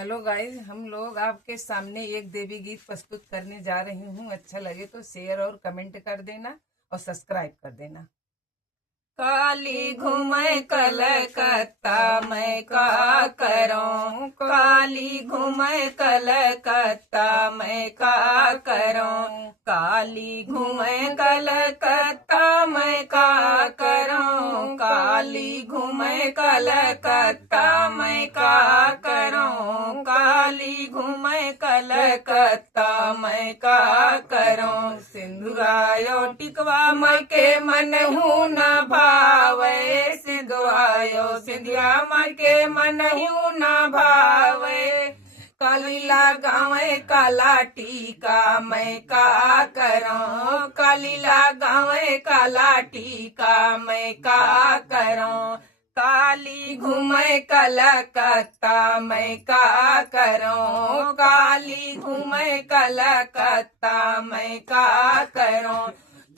Hello guys, हम लोग आपके सामने एक देवी गीत प्रस्तुत करने जा रही हूँ। अच्छा लगे तो शेयर और कमेंट कर देना और सब्सक्राइब कर देना। काली घूमे कलकत्ता मैं का करूं, काली घूमे कलकत्ता मैं का करूं, काली घूमे कलकत्ता मैं का करूं, काली घूमे कलकत्ता मैं का करूं, काली घूमे कलकत्ता मैं का करूं। सिंदूरायो टिकवा मैं के मन हूं न भावे, सिंदूरायो सिंधिया मैं के मन हूं न भावे, काली लगावे काला टीका मैं का करूं, काली लगावे काला टीका मैं का करूं, काली घूमे कलकत्ता मैं का करूं, काली घूमे कलकत्ता मैं का करूं।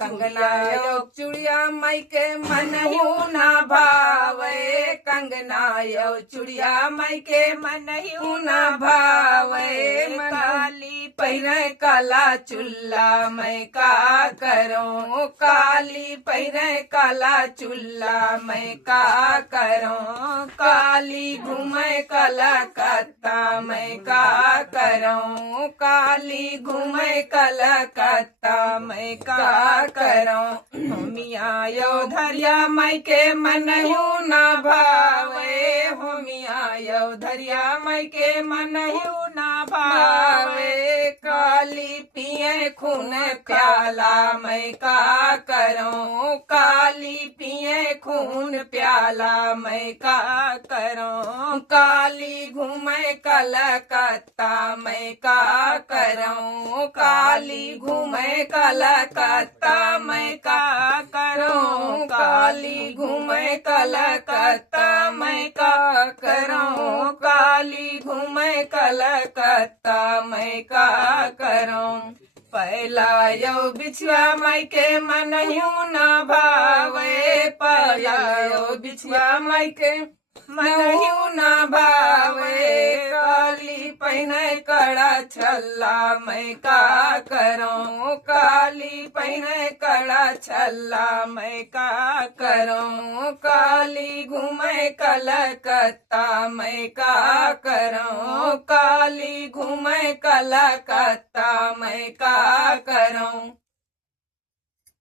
कंगना यो चुड़िया माई के मन हूं ना भावे, कंगना यो चुड़िया माई के मन हूं ना भावे, काली पहिरे काला चुल्ला मैं का करूं, काली पहिरे काला चुल्ला मैं का करूं, काली घूमे कलकत्ता मैं का करूं, काली घूमे कलकत्ता मैं का करूं। मिया यो धरिया माई के मन हूं न भावे, हो मिया यो धरिया माई के मन हूं न भावे, काली पिए खून प्याला मैं का करूं, काली पिए खून प्याला मैं का करूं, काली घूमे कलकत्ता मैं का करूं, काली घूमे कलकत्ता मैं का करूं, काली घूमे कलकत्ता मैं का करूं, काली घूमे कलकत्ता मैं का करूं। पहला यो बिछुआ माई के मन हूं न भावे, पहला यो बिछुआ माई के मन हूं न भावे, काली पहिने कड़ा छल्ला मैं का करूं, काली पहिने कड़ा छल्ला मैं का करूं, काली घूमे कलकत्ता मैं का करूं, काली घूमे कलकत्ता मैं का करूं।